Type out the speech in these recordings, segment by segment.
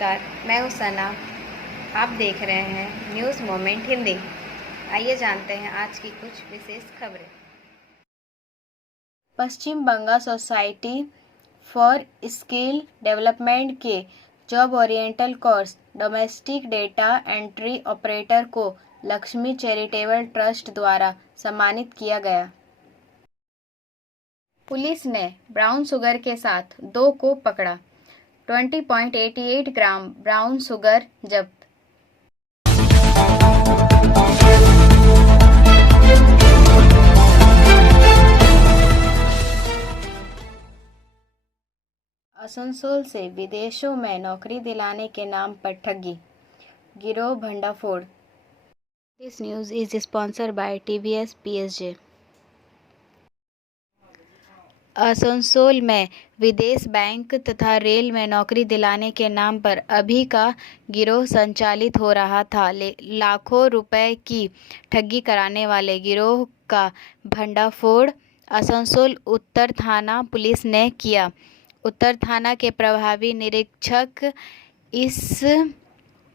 नमस्कार, मैं हूं सना। आप देख रहे हैं न्यूज़ मोमेंट हिंदी। आइए जानते हैं आज की कुछ विशेष खबरें। Paschim Bengal society for skill development के job oriental course domestic data entry operator को लक्ष्मी चैरिटेबल ट्रस्ट द्वारा सम्मानित किया गया। पुलिस ने ब्राउन शुगर के साथ 2 को पकड़ा। 20.88 ग्राम ब्राउन शुगर जब्त। आसनसोल से विदेशों में नौकरी दिलाने के नाम पर ठगी, गिरोह भंडाफोड़। This news is sponsored bye TVS PSG। Asansol में विदेश बैंक तथा रेल में नौकरी दिलाने के नाम पर अभी का गिरोह संचालित हो रहा था। लाखों रुपए की ठगी कराने वाले गिरोह का भंडाफोड़ आसनसोल उत्तर थाना पुलिस ने किया। उत्तर थाना के प्रभारी निरीक्षक इस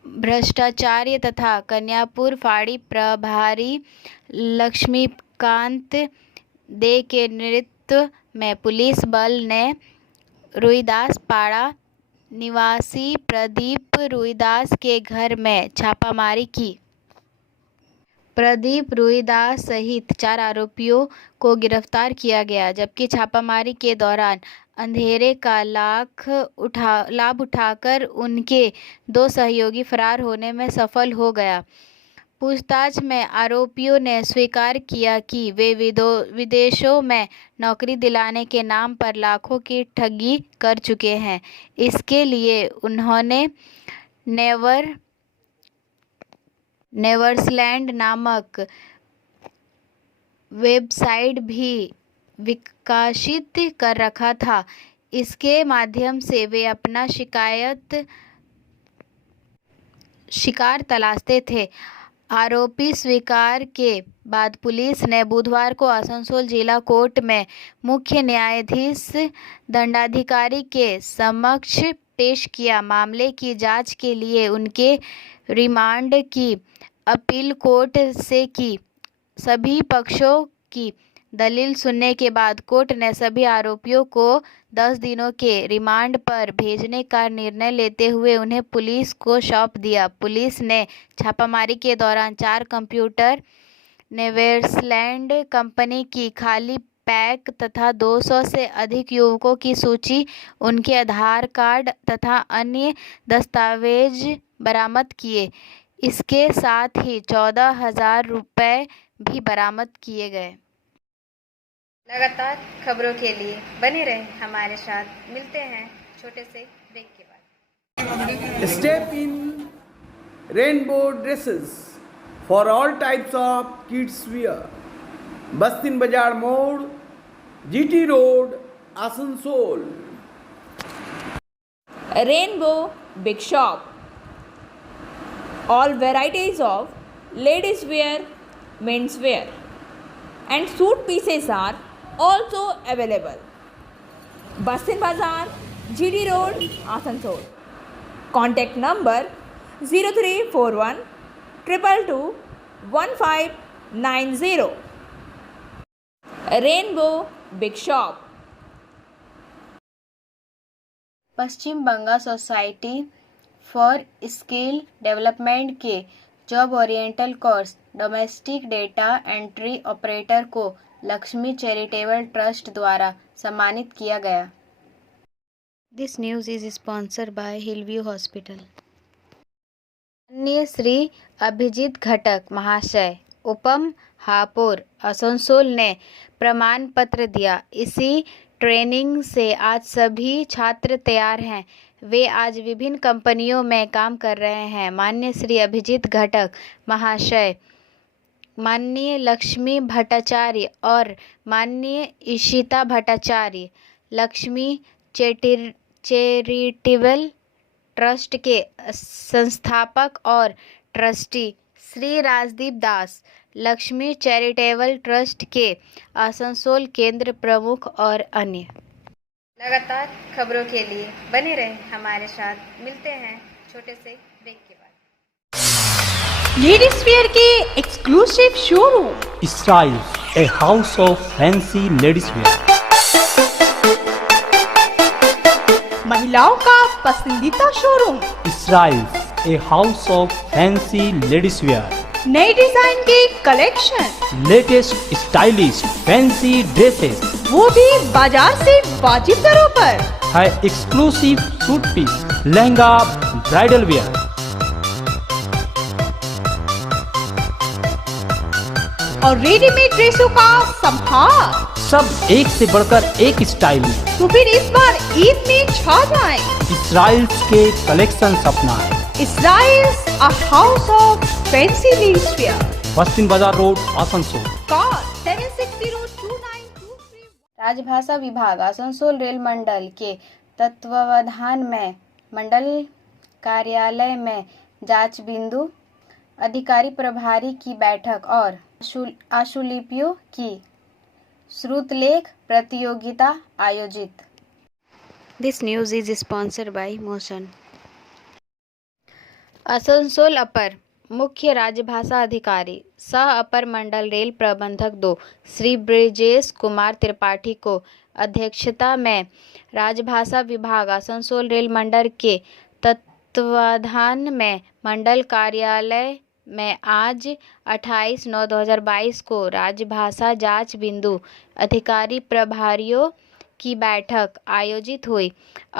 भ्रष्टाचार तथा कन्यापुर फाड़ी प्रभारी लक्ष्मीकांत दे के नेतृत्व में पुलिस बल ने रुईदास पाड़ा निवासी प्रदीप रुईदास के घर में छापामारी की। प्रदीप रुईदास सहित 4 आरोपियों को गिरफ्तार किया गया, जबकि छापामारी के दौरान अंधेरे का लाभ उठाकर उनके 2 सहयोगी फरार होने में सफल हो गया। पूछताछ में आरोपियों ने स्वीकार किया कि वे विदेशों में नौकरी दिलाने के नाम पर लाखों की ठगी कर चुके हैं। इसके लिए उन्होंने नेवर्सलैंड नामक वेबसाइट भी विकसित कर रखा था। इसके माध्यम से वे अपना शिकार तलाशते थे। आरोपी स्वीकार के बाद पुलिस ने बुधवार को आसनसोल जिला कोर्ट में मुख्य न्यायाधीश दंडाधिकारी के समक्ष पेश किया। मामले की जांच के लिए उनके रिमांड की अपील कोर्ट से की। सभी पक्षों की दलील सुनने के बाद कोर्ट ने सभी आरोपियों को 10 दिनों के रिमांड पर भेजने का निर्णय लेते हुए उन्हें पुलिस को सौंप दिया। पुलिस ने छापामारी के दौरान 4 कंप्यूटर, नेवर्सलैंड कंपनी की खाली पैक तथा 200 से अधिक युवकों की सूची, उनके आधार कार्ड तथा अन्य दस्तावेज बरामद किए। इसके साथ ही 14,000 रुपये भी बरामद किए गए। लगातार खबरों के लिए बने रहें हमारे साथ। मिलते हैं छोटे से ब्रेक के बाद। Step in rainbow dresses for all types of kids wear. Bastin Bazar Mode, GT Road, Asansol. Rainbow Big Shop. All varieties of ladies wear, men's wear and suit pieces are also available. Bastin Bazar, GD Road, Asansol. Contact number 0341 222 1590. Rainbow Big Shop. Paschim Bengal society for skill development के job oriental course domestic data entry operator को Lakshmi charitable trust द्वारा सम्मानित किया गया। This news is sponsored by Hillview hospital. माननीय श्री अभिजीत घटक महाशय उपम हापुर आसनसोल ने प्रमाण पत्र दिया। इसी ट्रेनिंग से आज सभी छात्र तैयार हैं। वे आज विभिन्न कंपनियों में काम कर रहे हैं। माननीय श्री अभिजीत घटक महाशय, माननीय लक्ष्मी भट्टाचार्य और माननीय इशिता भट्टाचार्य लक्ष्मी चैरिटेबल ट्रस्ट के संस्थापक और ट्रस्टी, श्री राजदीप दास लक्ष्मी चैरिटेबल ट्रस्ट के आसनसोल केंद्र प्रमुख और अन्य। लगातार खबरों के लिए बने रहें हमारे साथ। मिलते हैं छोटे से ब्रेक के बाद। लेडीज वेयर के exclusive showroom Styles, a house of fancy ladies wear. महिलाओं का पसंदीदा showroom, Styles, a house of fancy ladies wear. नए डिजाइन के collection, Latest stylish fancy dresses. वो भी बाजार से वाजिब दरों पर। है exclusive suit piece, lehenga, bridal wear. और रेडीमेड ड्रेसों का संभार। सब एक से बढ़कर एक स्टाइल में. तो फिर इस बार ईद में छा जाएं। Styles के कलेक्शन अपनाएं. Styles, a house of fancy ladies wear. बस्तिन बाजार रोड, आसनसोल. Call 76029223. राजभाषा विभाग आसनसोल रेल मंडल के तत्वावधान में मंडल कार्यालय में जांच बिंदु अधिकारी प्रभारी की बैठक और आशुलिपियों की श्रुतलेख प्रतियोगिता आयोजित। This news is sponsored by Motion. Asansol अपर मुख्य राजभाषा अधिकारी सह अपर मंडल रेल प्रबंधक 2 श्री ब्रिजेश कुमार त्रिपाठी को अध्यक्षता में राजभाषा विभाग आसनसोल रेल मंडल के तत्वाधान में मंडल कार्यालय में आज 28/9/2022 को राजभाषा जांच बिंदु अधिकारी प्रभारियों की बैठक आयोजित हुई।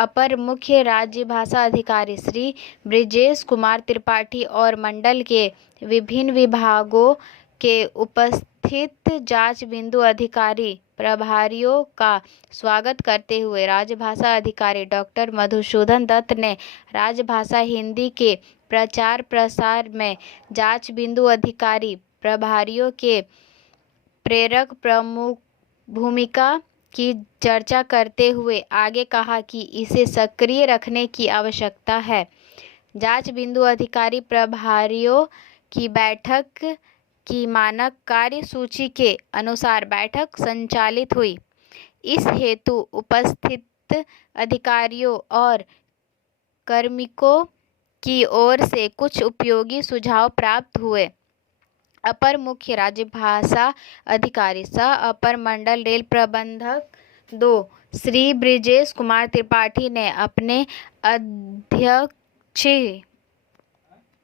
अपर मुख्य राजभाषा अधिकारी श्री ब्रिजेश कुमार त्रिपाठी और मंडल के विभिन्न विभागों के उपस्थित जांच बिंदु अधिकारी प्रभारियों का स्वागत करते हुए राजभाषा अधिकारी डॉक्टर मधुसूदन दत्त ने राजभाषा हिंदी के प्रचार प्रसार में जांच बिंदु अधिकारी प्रभारियों के प्रेरक प्रमुख भूमिका की चर्चा करते हुए आगे कहा कि इसे सक्रिय रखने की आवश्यकता है। जांच बिंदु अधिकारी प्रभारियों की बैठक की मानक कार्यसूची के अनुसार बैठक संचालित हुई। इस हेतु उपस्थित अधिकारियों और कार्मिकों की ओर से कुछ उपयोगी सुझाव प्राप्त हुए। अपर मुख्य राजभाषा अधिकारी सह अपर मंडल रेल प्रबंधक 2 श्री ब्रिजेश कुमार त्रिपाठी ने अपने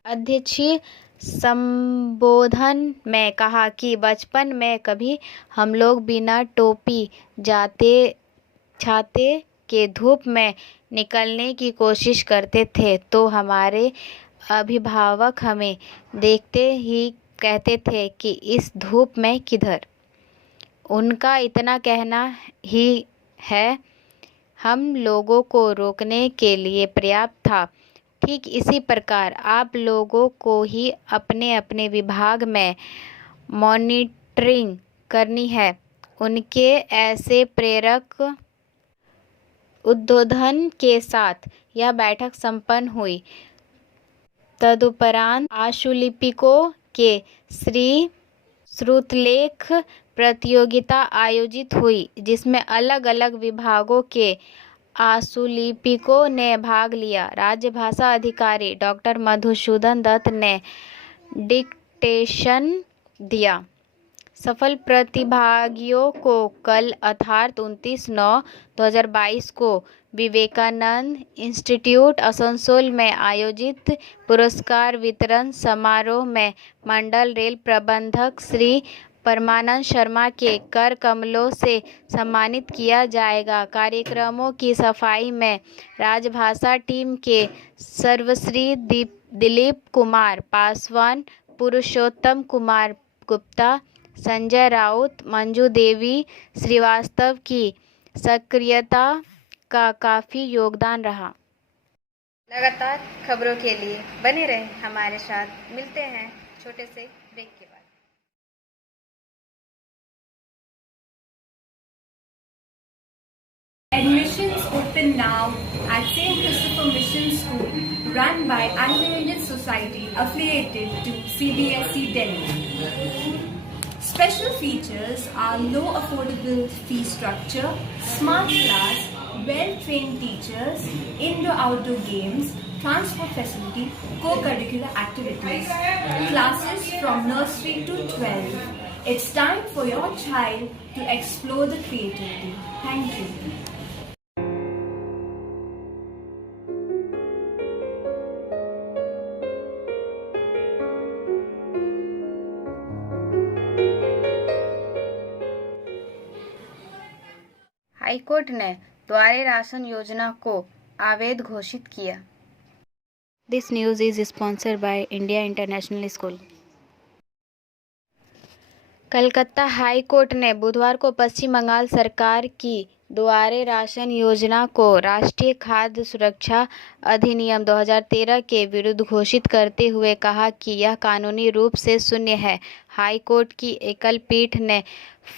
अध्यक्षीय संबोधन में कहा कि बचपन में कभी हम लोग बिना टोपी छाते के धूप में निकलने की कोशिश करते थे तो हमारे अभिभावक हमें देखते ही कहते थे कि इस धूप में किधर। उनका इतना कहना ही है हम लोगों को रोकने के लिए पर्याप्त था। ठीक इसी प्रकार आप लोगों को ही अपने अपने विभाग में मॉनिटरिंग करनी है। उनके ऐसे प्रेरक उद्बोधन के साथ यह बैठक संपन्न हुई। तदुपरांत आशुलिपिकों के श्रुतलेख प्रतियोगिता आयोजित हुई जिसमें अलग अलग विभागों के आशुलिपिकों ने भाग लिया। राजभाषा अधिकारी डॉक्टर मधुसूदन दत्त ने डिक्टेशन दिया। सफल प्रतिभागियों को कल अर्थात 29/9/2022 को विवेकानंद इंस्टीट्यूट आसनसोल में आयोजित पुरस्कार वितरण समारोह में मंडल रेल प्रबंधक श्री परमानंद शर्मा के कर कमलों से सम्मानित किया जाएगा। कार्यक्रमों की सफाई में राजभाषा टीम के सर्वश्री दिलीप कुमार पासवान, पुरुषोत्तम कुमार गुप्ता, संजय राउत, मंजू देवी श्रीवास्तव की सक्रियता का काफ़ी योगदान रहा। लगातार खबरों के लिए बने रहें हमारे साथ। मिलते हैं छोटे से ब्रेक के बाद। Admissions open now at St. Christopher Mission School, run by Anglo-Indian Society affiliated to CBSE Delhi. Special features are low affordable fee structure, smart class, well-trained teachers, indoor-outdoor games, transport facility, co-curricular activities, classes from nursery to 12. It's time for your child to explore the creativity. Thank you. High court ने द्वारे ration योजना को अवैध घोषित किया। This news is sponsored by India international school. Calcutta high court ने बुधवार को पश्चिम बंगाल सरकार की द्वारे राशन योजना को राष्ट्रीय खाद्य सुरक्षा अधिनियम 2013 के विरुद्ध घोषित करते हुए कहा कि यह कानूनी रूप से शून्य है। हाई कोर्ट की एकल पीठ ने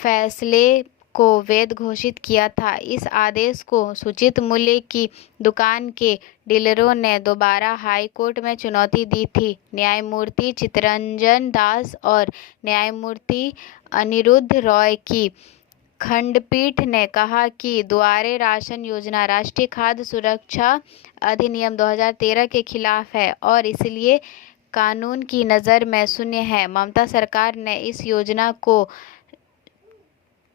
फैसले को वैध घोषित किया था। इस आदेश को सूचित मूल्य की दुकान के डीलरों ने दोबारा हाई कोर्ट में चुनौती दी थी। न्यायमूर्ति चित्तरंजन दास और न्यायमूर्ति अनिरुद्ध रॉय की खंडपीठ ने कहा कि द्वारे राशन योजना राष्ट्रीय खाद्य सुरक्षा अधिनियम 2013 के खिलाफ है और इसलिए कानून की नज़र में शून्य है। ममता सरकार ने इस योजना को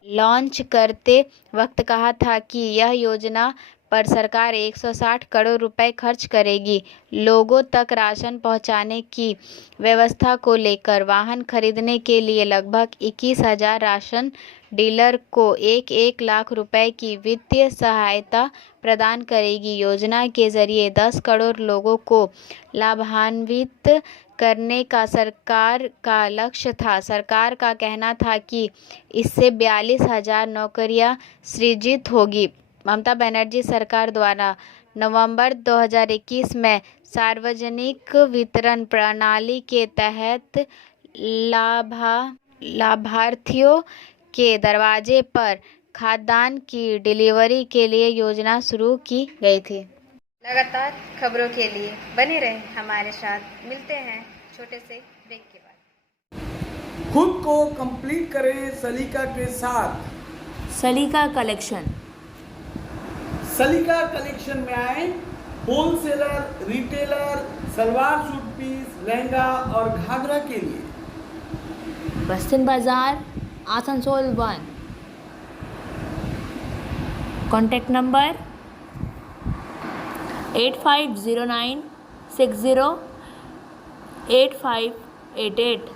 लॉन्च करते वक्त कहा था कि यह योजना पर सरकार 160 करोड़ रुपए खर्च करेगी। लोगों तक राशन पहुंचाने की व्यवस्था को लेकर वाहन खरीदने के लिए लगभग 21,000 राशन डीलर को 1-1 लाख रुपए की वित्तीय सहायता प्रदान करेगी। योजना के जरिए 10 करोड़ लोगों को लाभान्वित करने का सरकार का लक्ष्य था। सरकार का कहना था कि इससे 42,000 नौकरियां सृजित होगी। ममता बनर्जी सरकार द्वारा नवंबर 2021 में सार्वजनिक वितरण प्रणाली के तहत लाभार्थियों के दरवाजे पर खाद्यान्न की डिलीवरी के लिए योजना शुरू की गई थी। लगातार खबरों के लिए बने रहें हमारे साथ। मिलते हैं छोटे से ब्रेक के बाद। खुद को कंप्लीट करें सलीका के साथ। सलीका कलेक्शन। सलीका कलेक्शन में आए wholesaler, retailer, salwar suit piece, lehenga और घाघरा के लिए। Bastin Bazaar, Asansol 1। Contact number 8509608588।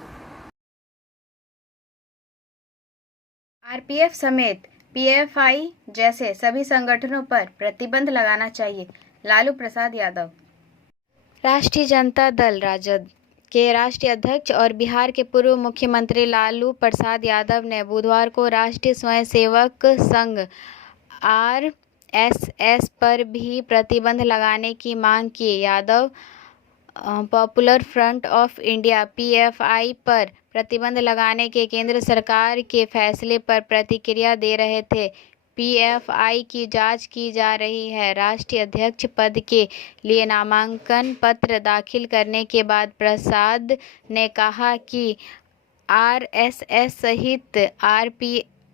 RPF समेत पीएफआई जैसे सभी संगठनों पर प्रतिबंध लगाना चाहिए। लालू प्रसाद यादव। राष्ट्रीय जनता दल राजद के राष्ट्रीय अध्यक्ष और बिहार के पूर्व मुख्यमंत्री लालू प्रसाद यादव ने बुधवार को राष्ट्रीय स्वयंसेवक संघ आरएसएस पर भी प्रतिबंध लगाने की मांग की। Yadav popular front of India PFI पर प्रतिबंध लगाने के केंद्र सरकार के फैसले पर प्रतिक्रिया दे रहे थे। पीएफआई की जांच की जा रही है। राष्ट्रीय अध्यक्ष पद के लिए नामांकन पत्र दाखिल करने के बाद प्रसाद ने कहा कि आरएसएस सहित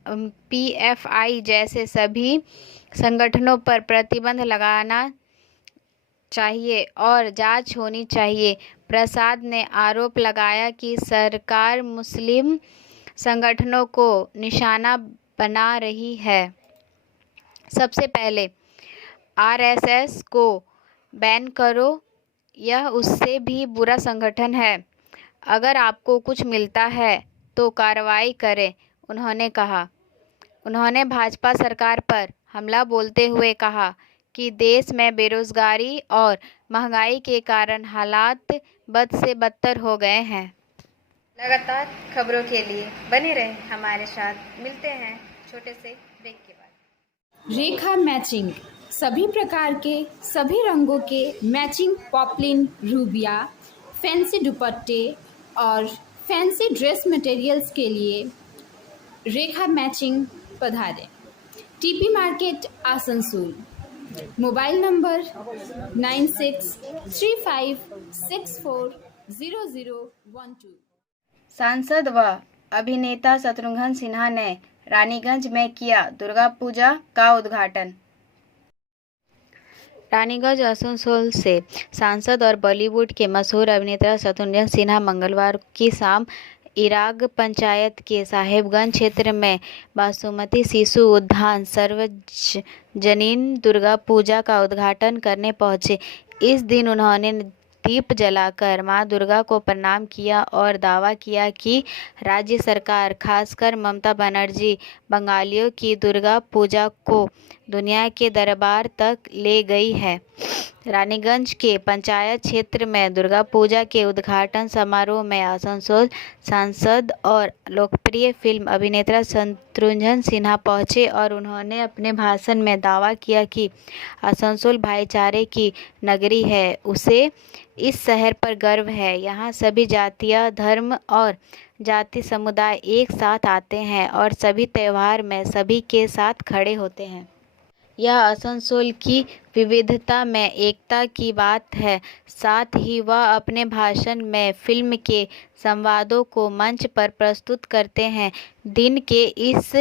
पीएफआई जैसे सभी संगठनों पर प्रतिबंध लगाना चाहिए और जांच होनी चाहिए। प्रसाद ने आरोप लगाया कि सरकार मुस्लिम संगठनों को निशाना बना रही है। सबसे पहले आरएसएस को बैन करो, यह उससे भी बुरा संगठन है। अगर आपको कुछ मिलता है तो कार्रवाई करें, उन्होंने कहा। उन्होंने भाजपा सरकार पर हमला बोलते हुए कहा कि देश में बेरोजगारी और महंगाई के कारण हालात बद से बदतर हो गए हैं। लगातार खबरों के लिए बने रहें हमारे साथ। मिलते हैं छोटे से ब्रेक के बाद। रेखा मैचिंग, सभी प्रकार के सभी रंगों के मैचिंग पॉपलिन, रूबिया, फैंसी दुपट्टे और फैंसी ड्रेस मटेरियल्स के लिए रेखा मैचिंग पधारें। TP market Asansol. Mobile number 9635640012। सांसद व अभिनेता शत्रुघ्न सिन्हा ने रानीगंज में किया दुर्गा पूजा का उद्घाटन। रानीगंज आसनसोल से सांसद और बॉलीवुड के मशहूर अभिनेता शत्रुघ्न सिन्हा मंगलवार की शाम इराग पंचायत के साहेबगंज क्षेत्र में बासुमती शिशु उद्यान सार्वजनिक दुर्गा पूजा का उद्घाटन करने पहुंचे। इस दिन उन्होंने दीप जलाकर मां दुर्गा को प्रणाम किया और दावा किया कि राज्य सरकार, खासकर ममता बनर्जी, बंगालियों की दुर्गा पूजा को दुनिया के दरबार तक ले गई है। रानीगंज के पंचायत क्षेत्र में दुर्गा पूजा के उद्घाटन समारोह में आसनसोल सांसद और लोकप्रिय फिल्म अभिनेता शत्रुघ्न सिन्हा पहुंचे और उन्होंने अपने भाषण में दावा किया कि आसनसोल भाईचारे की नगरी है। उसे इस शहर पर गर्व है। यहाँ सभी जातियाँ, धर्म और जाति समुदाय एक साथ आते हैं और सभी त्यौहार में सभी के साथ खड़े होते हैं। यह आसनसोल की विविधता में एकता की बात है। साथ ही वह अपने भाषण में फिल्म के संवादों को मंच पर प्रस्तुत करते हैं। दिन के इस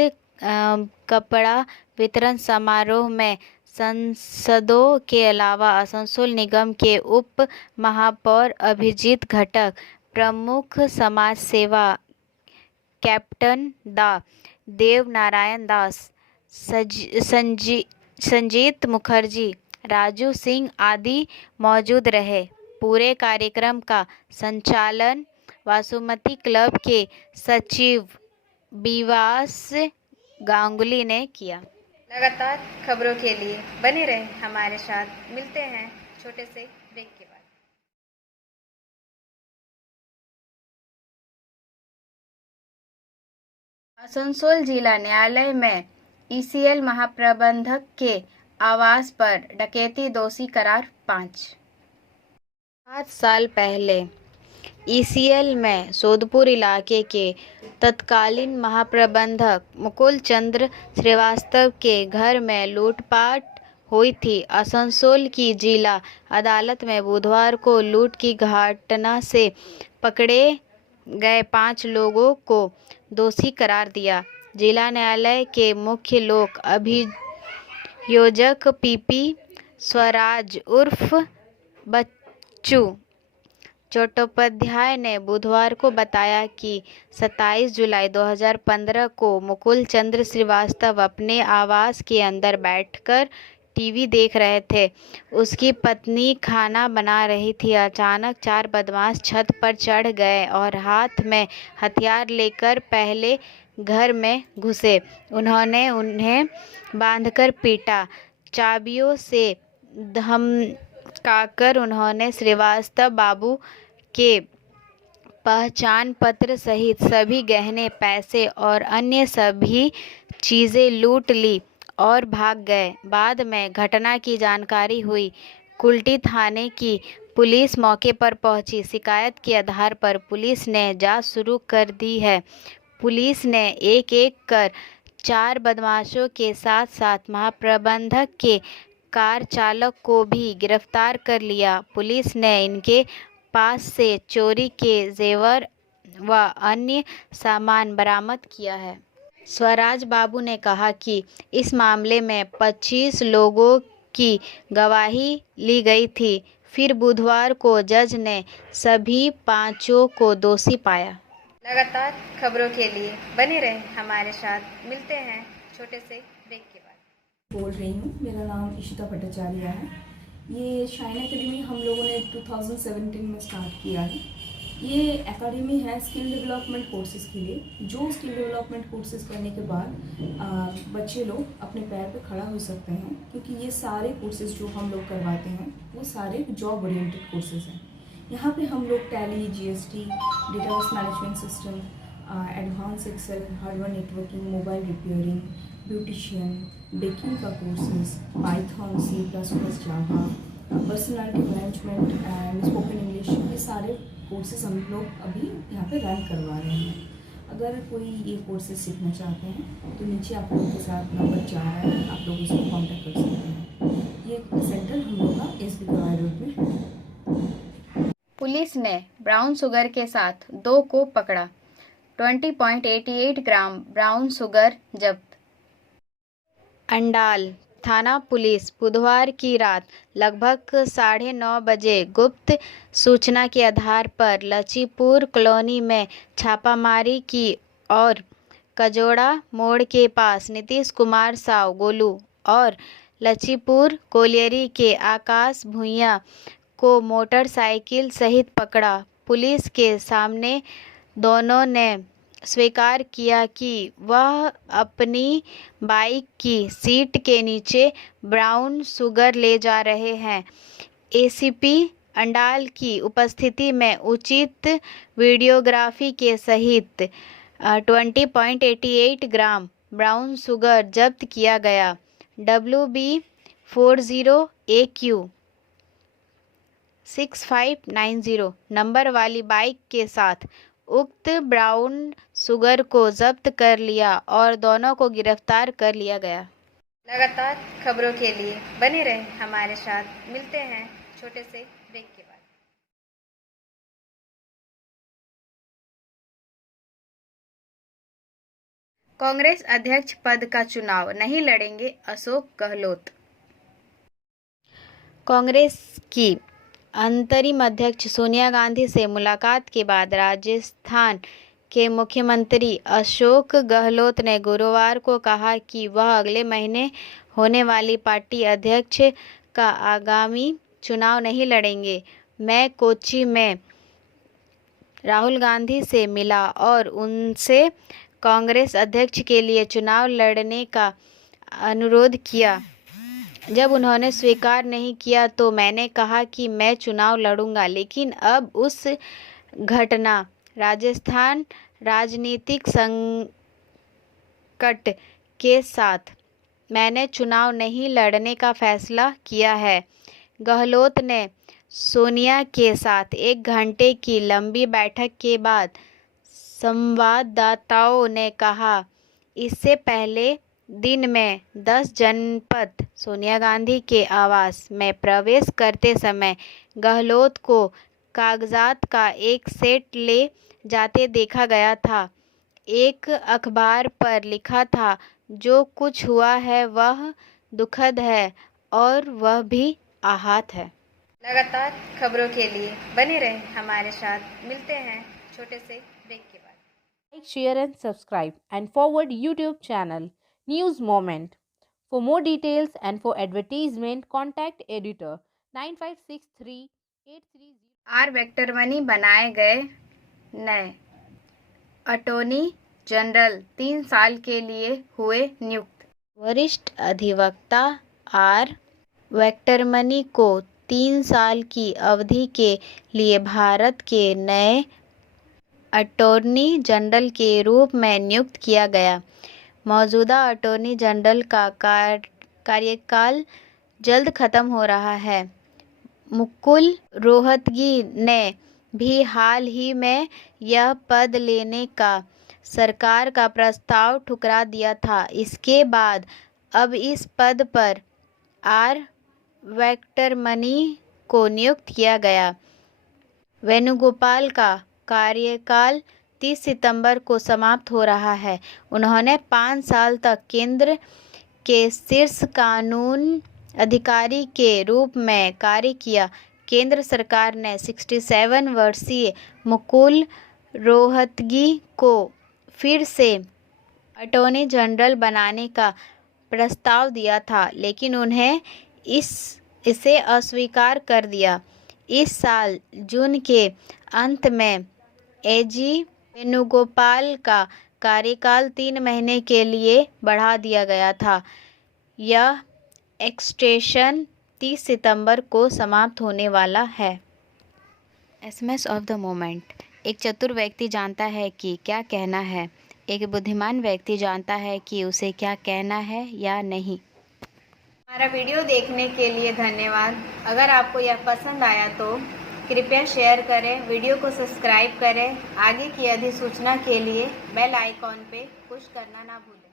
कपड़ा वितरण समारोह में सांसदों के अलावा आसनसोल निगम के उप महापौर अभिजीत घटक, प्रमुख समाज सेवा कैप्टन दा देव नारायण दास, संजीत मुखर्जी, राजू सिंह आदि मौजूद रहे। पूरे कार्यक्रम का संचालन बासुमती क्लब के सचिव बीवास गांगुली ने किया। लगातार खबरों के लिए बने रहें हमारे साथ। मिलते हैं छोटे से ब्रेक के बाद। आसनसोल जिला न्यायालय में ईसीएल महाप्रबंधक के आवास पर डकैती, दोषी करार 5। 7 साल पहले ईसीएल में सोदपुर इलाके के तत्कालीन महाप्रबंधक मुकुल चंद्र श्रीवास्तव के घर में लूटपाट हुई थी। आसनसोल की जिला अदालत में बुधवार को लूट की घटना से पकड़े गए 5 लोगों को दोषी करार दिया। जिला न्यायालय के मुख्य लोक अभियोजक पीपी स्वराज उर्फ बच्चू चट्टोपाध्याय ने बुधवार को बताया कि 27 जुलाई 2015 को मुकुल चंद्र श्रीवास्तव अपने आवास के अंदर बैठकर टीवी देख रहे थे। उसकी पत्नी खाना बना रही थी। अचानक 4 बदमाश छत पर चढ़ गए और हाथ में हथियार लेकर पहले घर में घुसे। उन्होंने उन्हें बांधकर पीटा। चाबियों से धमकाकर उन्होंने श्रीवास्तव बाबू के पहचान पत्र सहित सभी गहने, पैसे और अन्य सभी चीज़ें लूट ली और भाग गए। बाद में घटना की जानकारी हुई। कुल्टी थाने की पुलिस मौके पर पहुंची। शिकायत के आधार पर पुलिस ने जांच शुरू कर दी है। पुलिस ने एक-एक कर 4 बदमाशों के साथ साथ महाप्रबंधक के कार चालक को भी गिरफ्तार कर लिया। पुलिस ने इनके पास से चोरी के जेवर व अन्य सामान बरामद किया है। स्वराज बाबू ने कहा कि इस मामले में 25 लोगों की गवाही ली गई थी। फिर बुधवार को जज ने सभी 5 को दोषी पाया। लगातार खबरों के लिए बने रहें हमारे साथ। मिलते हैं छोटे से ब्रेक के बाद। बोल रही हूँ, मेरा नाम इशिता भट्टाचार्य है। ये शाइन एकेडमी हम लोगों ने 2017 में स्टार्ट किया है। ये एकेडमी है स्किल डेवलपमेंट कोर्सेज़ के लिए। जो स्किल डेवलपमेंट कोर्सेज़ करने के बाद बच्चे लोग अपने पैर पे खड़ा हो सकते हैं, क्योंकि ये सारे कोर्सेज़ जो हम लोग करवाते हैं वो सारे जॉब ओरिएंटेड कोर्सेज़ हैं। यहाँ पे हम लोग Tally, GST, database management system, advance Excel, hardware networking, mobile repairing, beautician, baking का courses, Python, C++, Java, personality management and spoken English, ये सारे कोर्सेज हम लोग अभी यहाँ पे रन करवा रहे हैं। अगर कोई ये कोर्सेज सीखना चाहते हैं तो नीचे आप लोगों के साथ नंबर जा रहा है, आप लोग इसको कॉन्टैक्ट कर सकते हैं। ये सेंटर हम लोग का SB कवाई रोड में है। पुलिस ने ब्राउन शुगर के साथ 2 को पकड़ा। 20.88 ग्राम ब्राउन शुगर जब्त। अंडाल थाना पुलिस बुधवार की रात लगभग 9:30 बजे गुप्त सूचना के आधार पर लचीपुर कॉलोनी में छापामारी की और कजोड़ा मोड़ के पास नीतीश कुमार साव गोलू और लचीपुर कोलियरी के आकाश भूइया को मोटरसाइकिल सहित पकड़ा। पुलिस के सामने दोनों ने स्वीकार किया कि वह अपनी बाइक की सीट के नीचे ब्राउन शुगर ले जा रहे हैं। एसीपी अंडाल की उपस्थिति में उचित वीडियोग्राफी के सहित 20.88 ग्राम ब्राउन शुगर जब्त किया गया। WB40AQ 6590 नंबर वाली बाइक के साथ उक्त ब्राउन शुगर को जब्त कर लिया और दोनों को गिरफ्तार कर लिया गया। लगातार खबरों के लिए बने रहें हमारे साथ। मिलते हैं छोटे से ब्रेक के बाद। कांग्रेस अध्यक्ष पद का चुनाव नहीं लड़ेंगे अशोक गहलोत। कांग्रेस की अंतरिम अध्यक्ष सोनिया गांधी से मुलाकात के बाद राजस्थान के मुख्यमंत्री अशोक गहलोत ने गुरुवार को कहा कि वह अगले महीने होने वाली पार्टी अध्यक्ष का आगामी चुनाव नहीं लड़ेंगे। मैं कोच्चि में राहुल गांधी से मिला और उनसे कांग्रेस अध्यक्ष के लिए चुनाव लड़ने का अनुरोध किया। जब उन्होंने स्वीकार नहीं किया तो मैंने कहा कि मैं चुनाव लड़ूंगा, लेकिन अब उस घटना राजस्थान राजनीतिक संकट के साथ मैंने चुनाव नहीं लड़ने का फैसला किया है। गहलोत ने सोनिया के साथ 1 घंटे की लंबी बैठक के बाद संवाददाताओं ने कहा। इससे पहले दिन में 10 जनपद सोनिया गांधी के आवास में प्रवेश करते समय गहलोत को कागजात का एक सेट ले जाते देखा गया था। एक अखबार पर लिखा था, जो कुछ हुआ है वह दुखद है और वह भी आहत है। लगातार खबरों के लिए बने रहें हमारे साथ। मिलते हैं छोटे से ब्रेक के बाद। Like, share and subscribe and forward YouTube channel News Moment. For more details and for advertisement, contact editor 956383. आर वेक्टर मनी बनाए गए नए अटॉर्नी जनरल 3 साल के लिए हुए नियुक्त। वरिष्ठ अधिवक्ता आर वेक्टर मनी को 3 साल की अवधि के लिए भारत के नए अटॉर्नी जनरल के रूप में नियुक्त किया गया। मौजूदा अटॉर्नी जनरल का कार्यकाल जल्द खत्म हो रहा है। मुकुल रोहतगी ने भी हाल ही में यह पद लेने का सरकार का प्रस्ताव ठुकरा दिया था। इसके बाद अब इस पद पर आर वेक्टर मनी को नियुक्त किया गया। वेणुगोपाल का कार्यकाल 30 सितंबर को समाप्त हो रहा है। उन्होंने 5 साल तक केंद्र के शीर्ष कानून अधिकारी के रूप में कार्य किया। केंद्र सरकार ने 67 वर्षीय मुकुल रोहतगी को फिर से अटॉर्नी जनरल बनाने का प्रस्ताव दिया था, लेकिन उन्हें इसे अस्वीकार कर दिया। इस साल जून के अंत में एजी वेणुगोपाल का कार्यकाल 3 महीने के लिए बढ़ा दिया गया था। यह एक्सटेंशन 30 सितंबर को समाप्त होने वाला है। SMS of the moment. एक चतुर व्यक्ति जानता है कि क्या कहना है। एक बुद्धिमान व्यक्ति जानता है कि उसे क्या कहना है या नहीं। हमारा वीडियो देखने के लिए धन्यवाद। अगर आपको यह पसंद आया तो कृपया शेयर करें, वीडियो को सब्सक्राइब करें। आगे की अधिसूचना के लिए बेल आइकॉन पे पुश करना ना भूलें।